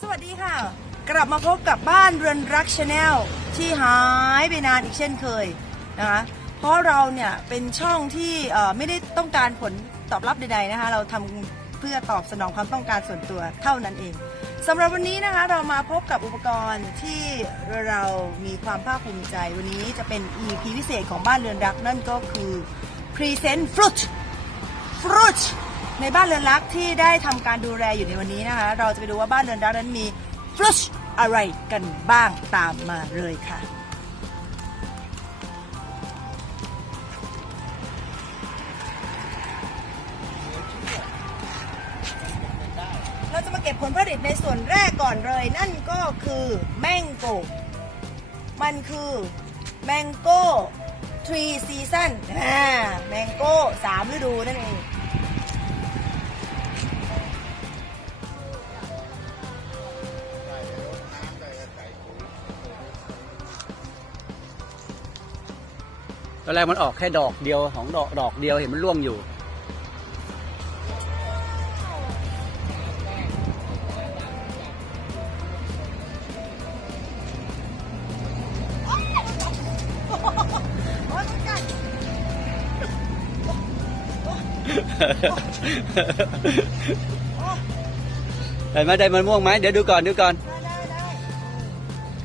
สวัสดีค่ะ กลับมาพบกับบ้านเรือนรักชาแนลที่หายไปนานอีกเช่นเคยนะคะเพราะเราเนี่ยเป็นช่องที่ไม่ได้ต้องการผลตอบรับใดๆนะคะ เราทำเพื่อตอบสนองความต้องการส่วนตัวเท่านั้นเองสำหรับวันนี้นะคะเรามาพบกับอุปกรณ์ที่เรามีความภาคภูมิใจ วันนี้จะเป็น EP พิเศษของบ้านเรือนรักนั่นก็คือ Present Fruit ฟรุต ในบ้านเรือนรักที่ได้ทำการดูแลอยู่ในวันนี้นะคะ เราจะไปดูว่าบ้านเรือนรักนั้นมีฟรุตอะไรกันบ้างตามมาเลยค่ะ เราจะมาเก็บผลผลิตในส่วนแรกก่อนเลย นั่นก็คือแมงโก มันคือแมงโก้ทรีซีซันแมงโก้สามฤดูนั่นเอง ตอนแรกมันออกแค่ดอกเดียวสองดอกดอกเดียวเห็นมันร่วงอยู่ได้ไหมได้มันม่วงไหมเดี๋ยวดูก่อนดูก่อนได้ได้ได้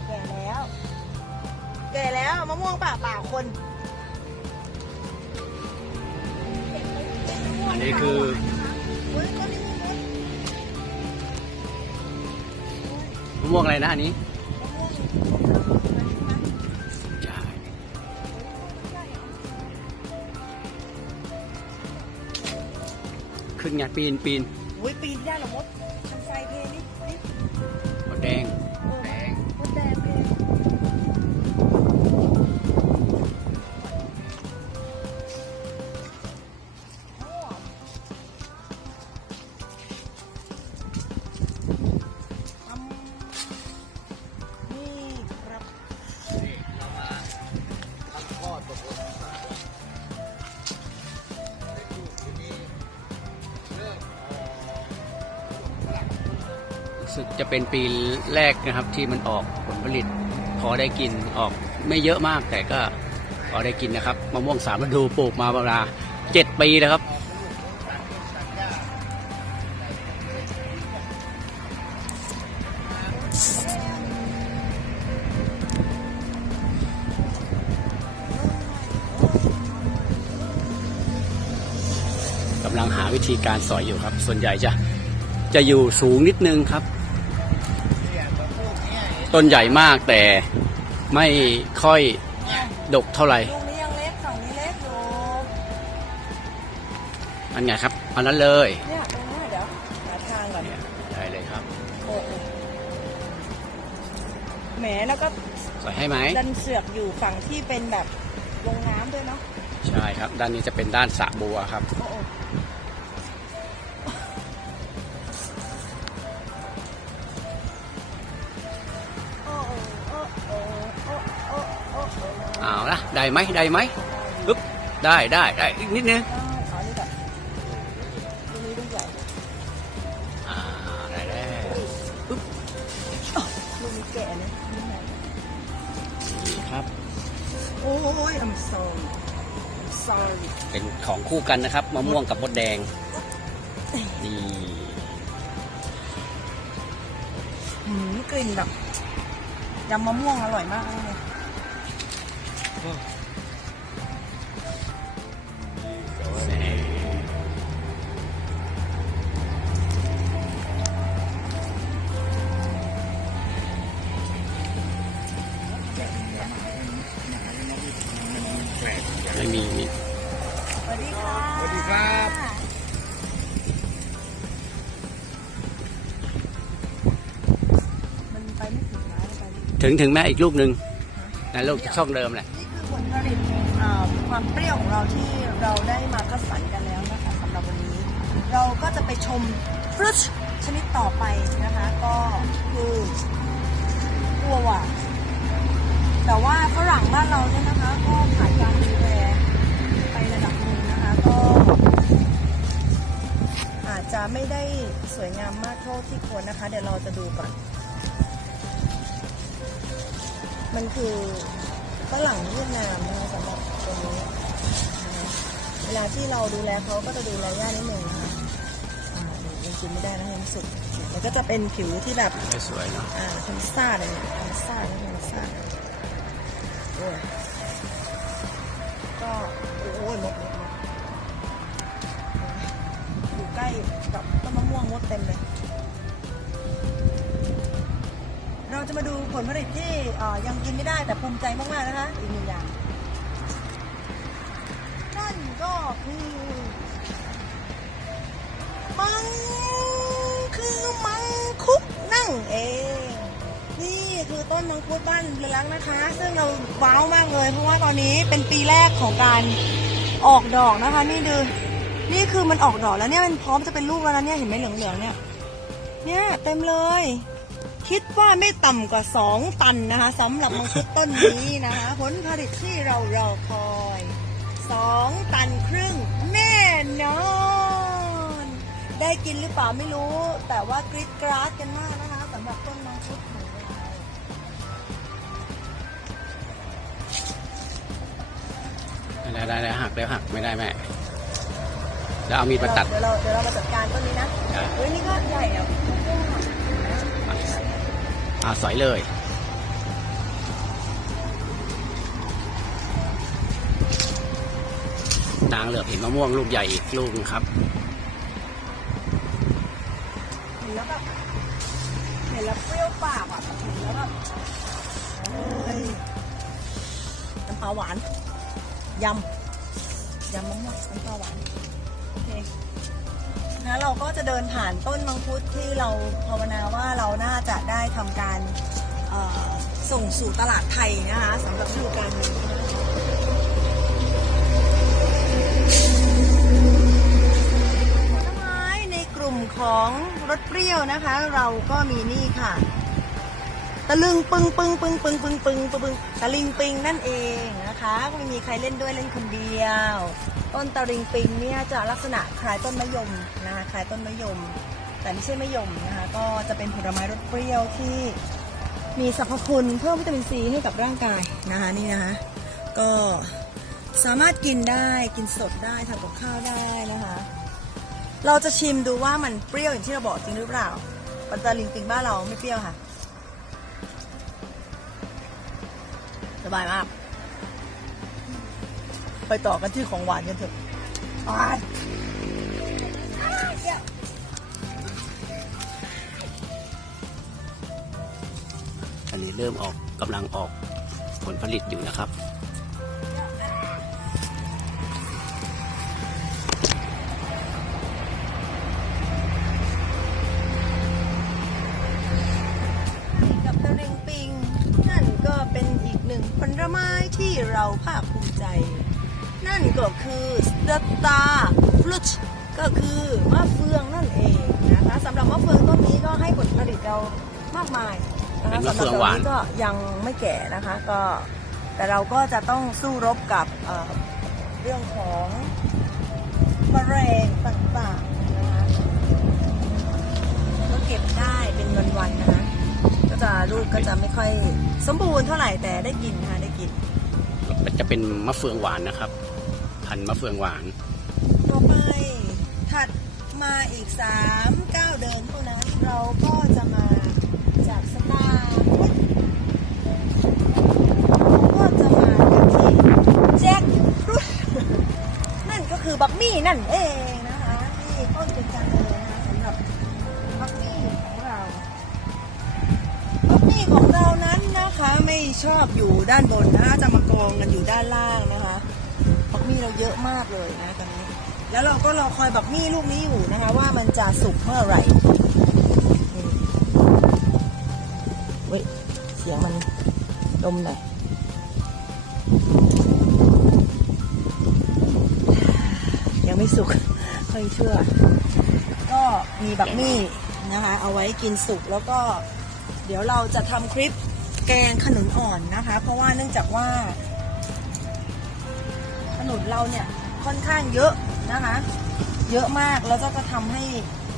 แก่แล้ว แก่แล้วมะม่วงป่าป่าคน นี้คือมะม่วงอะไรนะอันนี้ใช่ขึ้นไงปีนปีนโอ้ยปีนได้หรอมดทำไฟเพลนี่ สึกจะเป็นปีแรกนะครับที่มันออกผลผลิต พอได้กินออกไม่เยอะมากแต่ก็พอได้กินนะครับมะม่วงสามฤดูปลูกมาประมาณเจ็ดปีแล้วครับกำลังหาวิธีการสอยอยู่ครับ ส่วนใหญ่จะจะอยู่สูงนิดนึงครับ ต้นใหญ่มากแต่ไม่ค่อยดกเท่าไหร่ลูกนี้ยังเล็กฝั่งนี้เล็กอยู่อันไงครับอันนั้นเลยเนี่ยตรงเนี้ยเดี๋ยวหาทางก่อนได้เลยครับโอ้โหแหมแล้วก็ใส่ให้ไหมดันเสือกอยู่ฝั่งที่เป็นแบบลงน้ำด้วยเนาะใช่ครับ ด้านนี้จะเป็นด้านสระบัวครับ โอ้โห ได้ไหมได้ไหมปึ๊บได้ได้ได้อีกนิดนึงเอานี่ก่อนลูกนี้ลูกใหญ่อ่าได้แล้วลูกนี้แก่นะนี่ไงนี่ครับโอ้ย I'm sorry I'm sorry เป็นของคู่กันนะครับมะม่วงกับมดแดงนี่หืมกลิ่นแบบยำมะม่วงอร่อยมากเลย ไม่มีนี่สวัสดีค่ะสวัสดีครับมันไปไม่ถึงนะไปไม่ถึงถึงถึงแม่อีกลูกหนึ่งนะลูกช่องเดิมแหละนี่คือ ผลผลิตความเปรี้ยวของเราที่เราได้มาคัดสรรกันแล้วนะคะสำหรับวันนี้ เราก็จะไปชมฟรุตชนิดต่อไปนะคะ ก็คือตัวหวาแต่ว่าฝรั่งบ้านเราเนี่ยนะคะ ก็ผ่านการดูแลไประดับหนึ่งนะคะ ก็อาจจะไม่ได้สวยงามมากเท่าที่ควรนะคะ เดี๋ยวเราจะดูก่อน มันคือ ฝรั่งเวียดนามนะคะสำหรับตัวนี้นะคะเวลาที่เราดูแลเขาก็จะดูแลยากนิดนึงนะคะอ่ายังกินไม่ได้นะยังสุกมันก็จะเป็นผิวที่แบบไม่สวยเนาะอ่าทำซ่าเลยเนี่ยทำซ่าเลยทำซ่าโอ้ยก็โอ้ยมดมดมดอยู่ใกล้กับต้นมะม่วงมดเต็มเลย เราจะมาดูผลผลิตที่ยังกินไม่ได้แต่ภูมิใจมากๆนะคะ อีกหนึ่งอย่าง นั่นก็คือมังคือมังคุดนั่งเองนี่คือต้นมังคุดบ้านเรือนรักนะคะ ซึ่งเราว้าวมากเลยเพราะว่าตอนนี้เป็นปีแรกของการออกดอกนะคะ นี่ดูนี่คือมันออกดอกแล้วเนี่ยมันพร้อมจะเป็นลูกแล้วนะเนี่ยเห็นไหมเหลืองๆเนี่ย เนี่ยเต็มเลย คิดว่าไม่ต่ำกว่า 2 ตันนะคะสำหรับมังคุดต้นนี้นะคะผลผลิตที่เรารอคอย 2 ตันครึ่งแน่นอนได้กินหรือเปล่าไม่รู้ แต่ว่ากริดกราดกันมากนะคะสำหรับต้นมังคุดของเราได้ได้ได้หักแล้วหักไม่ได้แม่แล้วเอามีดมาตัด เดี๋ยวเราเดี๋ยวเรามาจัดการต้นนี้นะอะเฮ้ยนี่ก็ใหญ่อะ อ่าสอยเลยนางเหลือบเห็นมะม่วงลูกใหญ่อีกลูกครับเห็นแล้วแบบเห็นแล้วเปรี้ยวปากอะเห็นแล้วแบบน้ำปลาหวานยำยำมะม่วงน้ำปลาหวานโอเค นะเราก็จะเดินผ่านต้นมังคุดที่เราภาวนาว่าเราน่าจะได้ทำการส่งสู่ตลาดไทยนะคะสำหรับฤดูกาลนี้ในกลุ่มของรสเปรี้ยวนะคะ เราก็มีนี่ค่ะ ตะลึงปึงปึงปึงปึงปึงปึงปึงตะลิงปิงนั่นเองนะคะไม่มีใครเล่นด้วยเล่นคนเดียว ต้นตะลิงปิงเนี่ยจะลักษณะคล้ายต้นมะยมนะคะคล้ายต้นมะยม แต่ไม่ใช่มะยมนะคะก็จะเป็นผลไม้รสเปรี้ยวที่มีสรรพคุณเพิ่มวิตามินซีให้กับร่างกายนะคะนี่นะคะก็สามารถกินได้กินสดได้ทำกับข้าวได้นะคะ เราจะชิมดูว่ามันเปรี้ยวอย่างที่เราบอกจริงหรือเปล่าปันตะลิงปิงบ้านเราไม่เปรี้ยวค่ะสบายมาก ไปต่อกันที่ของหวานกันเถอะอ่าอันนี้เริ่มออกกำลังออกผลผลิตอยู่นะครับกับตะลิงปิง นั่นก็เป็นอีกหนึ่งผลไม้ที่เราภาคภูมิใจ นั่นก็คือสตาร์ฟลุชก็คือมะเฟืองนั่นเองนะคะสำหรับมะเฟืองต้นนี้ก็ให้ผลผลิตเรามากมายนะคะเป็นมะเฟืองหวานสำรับตก็ยังไม่แก่นะคะก็แต่เราก็จะต้องสู้รบกับเอ่อเรื่องของมะเร็งต่างๆนะคะก็เก็บได้เป็นวันๆนะคะก็จะลูกก็จะไม่ค่อยสมบูรณ์เท่าไหร่แต่ได้กินนะคะได้กินจะเป็นมะเฟืองหวานนะครับ พันธุ์มะเฟืองหวาน ต่อไปถัดมาอีก3ก้าวเดินเท่านั้นเราก็จะมาจากสตาร์ฟุตก็จะมากันที่แจ็คฟรุตนั่นก็คือบักมี่นั่นเองนะคะนี่ต้นเป็นจังเลยนะคะสำหรับบักมี่ของเราบักมี่ของเรานั้นนะคะไม่ชอบอยู่ด้านบนนะคะจะมากองกันอยู่ด้านล่างนะคะ บักมี่เราเยอะมากเลยนะตอนนี้ แล้วเราก็รอคอยบักมี่ลูกนี้อยู่นะคะ ว่ามันจะสุกเมื่อไหร่เว้ยเสียงมันดมหน่อยยังไม่สุกค่อยเชื่อ ก็มีบักมี่นะคะ เอาไว้กินสุกแล้วก็ เดี๋ยวเราจะทำคลิปแกงขนุนอ่อนนะคะ เพราะว่าเนื่องจากว่า ขนุนเราเนี่ยค่อนข้างเยอะนะคะ เยอะมากแล้วก็จะทำให้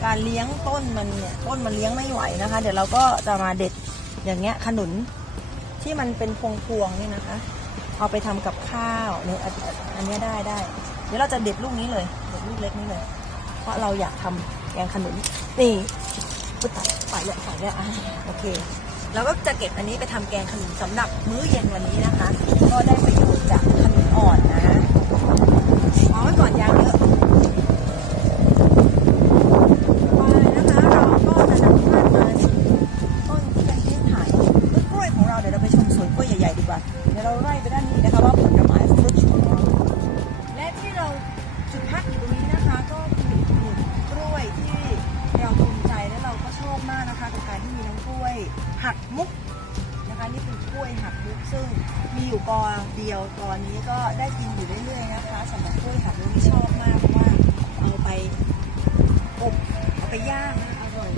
การเลี้ยงต้นมันเนี่ยต้นมันเลี้ยงไม่ไหวนะคะ เดี๋ยวเราก็จะมาเด็ดอย่างเงี้ยขนุนที่มันเป็นพวงพวงนี่นะคะ เอาไปทำกับข้าวเนี่ยอันนี้ได้ได้ เดี๋ยวเราจะเด็ดลูกนี้เลยเด็ดลูกเล็กนี้เลย เพราะเราอยากทำแกงขนุนนี่ปุ๊บตัดไปเลยไปเลยอะโอเคเราก็จะเก็บอันนี้ไปทำแกงขนุนสำหรับมื้อเย็นวันนี้นะคะ ก็ได้ประโยชน์จากขนุนอ่อนนะ มีอยู่กอเดียวกอนนี้ก็ได้กินอยู่เรื่อยๆนะคะสำหรับกล้วยหักมุกที่ชอบมากเพราะว่าเอาไปอบเอาไปย่างนะอร่อย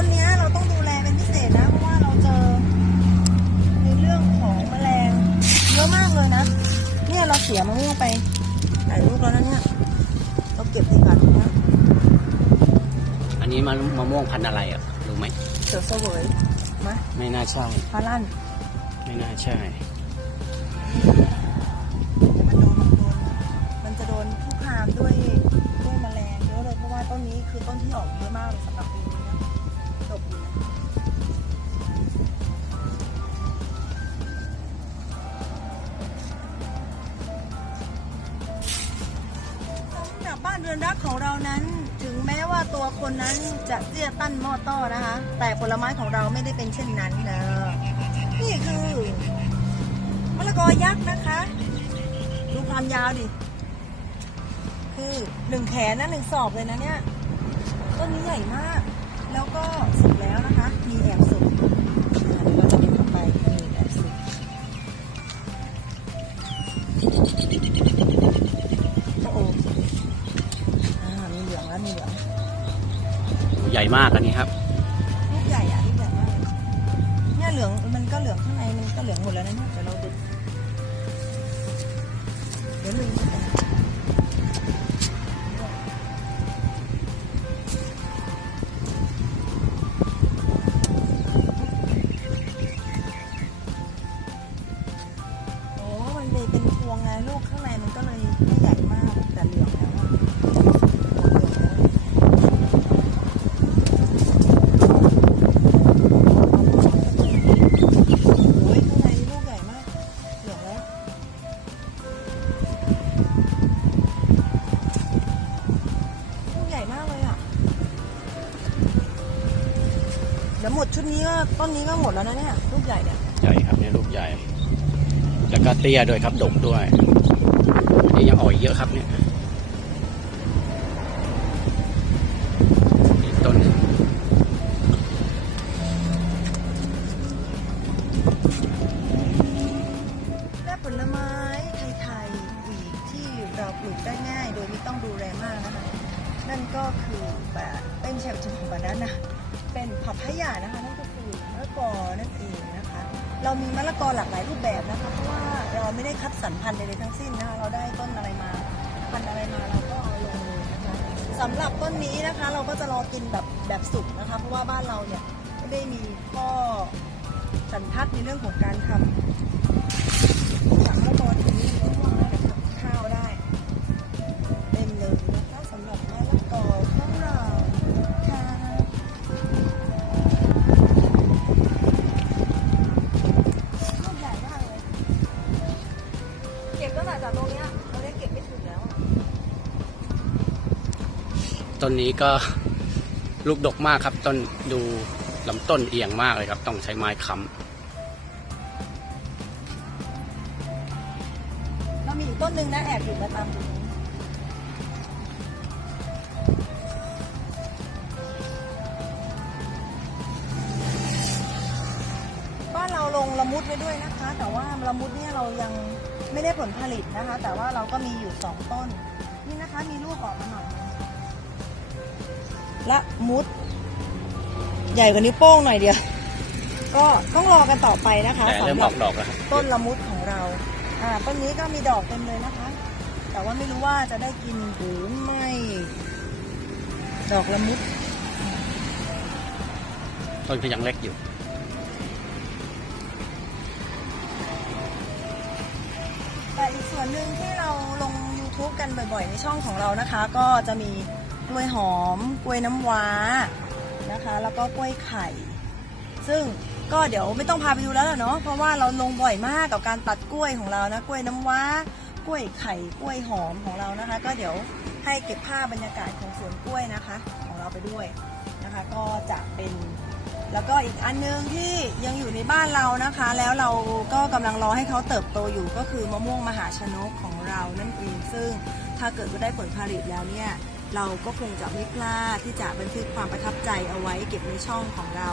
ต่ต้นเนี้ยเราต้องดูแลเป็นพิเศษนะ เพราะว่าเราเจอ ในเรื่องของแมลงเยอะมากเลยนะ เนี่ยเราเสียมะม่วงไปหลายลูกแล้วนะเนี่ย เราเก็บดีกว่านะอันนี้มะมะม่วงพันธุ์อะไรอะรู้ไหมเสือเสวยมะไม่น่าใช่พาลั่นไม่น่าใช่ รับบ้านเรือนรักของเรานั้นถึงแม้ว่าตัวคนนั้นจะเตี้ยตั้นหม้อต้อนะคะ แต่ผลไม้ของเราไม่ได้เป็นเช่นนั้นนะนี่คือมะละกอยักษ์นะคะ ดูความยาวดิ คือหนึ่งแขนนะหนึ่งศอกเลยนะเนี่ยต้นนี้ใหญ่มาก แล้วก็สุกแล้วนะคะ มีแอบ มากอันนี้ครับลูกใหญ่อะลูกใหญ่มากเนี่ยเหลืองมันก็เหลืองข้างในมันก็เหลืองหมดแล้วนะเนี่ยเดี๋ยวเราด็ดเดี๋ยวลืมโอ้มันเลยเป็นพวงไงลูกข้างในมัน ต้นนี้ก็หมดแล้วนะเนี่ยลูกใหญ่เนี่ยใหญ่ครับเนี่ยลูกใหญ่ แล้วก็เตี้ยด้วยครับดกด้วยนี่ยังอ่อยเยอะครับเนี่ย ไม่ได้คัดสรรพันธุ์ใดๆทั้งสิ้นนะคะเราได้ต้นอะไรมาพันธุ์อะไรมาเราก็เอาลงเลยนะคะสำหรับต้นนี้นะคะเราก็จะรอกินแบบแบบสุกนะคะ เพราะว่าบ้านเราเนี่ยไม่ได้มีข้อสันทัดในเรื่องของการทำ เก็บตั้งแต่จากตรงเนี้ยเราได้เก็บไม่ถึงแล้วอะต้นนี้ก็ลูกดกมากครับ ต้นดูลำต้นเอียงมากเลยครับ ต้องใช้ไม้ค้เรามีอีกต้นหนึ่งนะแอบอยู่มาตามตรงนี้บ้านเราลงละมุดไว้ด้วยนะคะ แต่ว่าละมุดเนี่ยเรายัง ไม่ได้ผลผลิตนะคะ แต่ว่าเราก็มีอยู่สองต้น นี่นะคะมีลูกออกมาหน่อยนึงละมุด ใหญ่กว่านิ้วโป้งหน่อยเดียว ก็ต้องรอกันต่อไปนะคะแต่เริ่มสำหอรัอกดอกแล้วครับต้นละมุดของเรา อ่าต้นนี้ก็มีดอกเต็มเลยนะคะ แต่ว่าไม่รู้ว่าจะได้กินหรือไม่ ดอกละมุด ต้นก็ยังเล็กอยู่ วนหนึ่งที่เราลง YouTube กันบ่อยๆ ในช่องของเรานะคะ ก็จะมีกล้วยหอม กล้วยน้ำว้านะคะ แล้วก็กล้วยไข่ ซึ่งก็เดี๋ยวไม่ต้องพาไปดูแล้วล่ะเนาะเพราะว่าเราลงบ่อยมากกับการตัดกล้วยของเรานะกล้วยน้ำว้ากล้วยไข่กล้วยหอมของเรานะคะ ก็เดี๋ยวให้เก็บภาพบรรยากาศของสวนกล้วยนะคะ ของเราไปด้วยนะคะ ก็จะเป็น แล้วก็อีกอันนึงที่ยังอยู่ในบ้านเรานะคะ แล้วเราก็กำลังรอให้เขาเติบโตอยู่ก็คือมะม่วงมหาชนกของเรานั่นเองซึ่งถ้าเกิดว่าได้ผลผลิตแล้วเนี่ยเราก็คงจะไม่พลาดที่จะบันทึกความประทับใจเอาไว้เก็บในช่องของเรา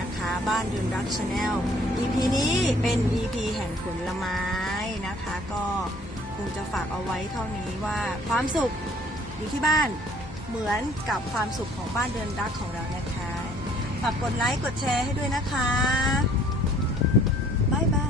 นะคะ บ้านเดินรักชาแนล EP นี้เป็น EP แห่งผลไม้นะคะ ก็คงจะฝากเอาไว้เท่านี้ว่าความสุขอยู่ที่บ้านเหมือนกับความสุขของบ้านเดินรักของเรานะคะ ฝากกดไลค์กดแชร์ให้ด้วยนะคะ บ๊ายบาย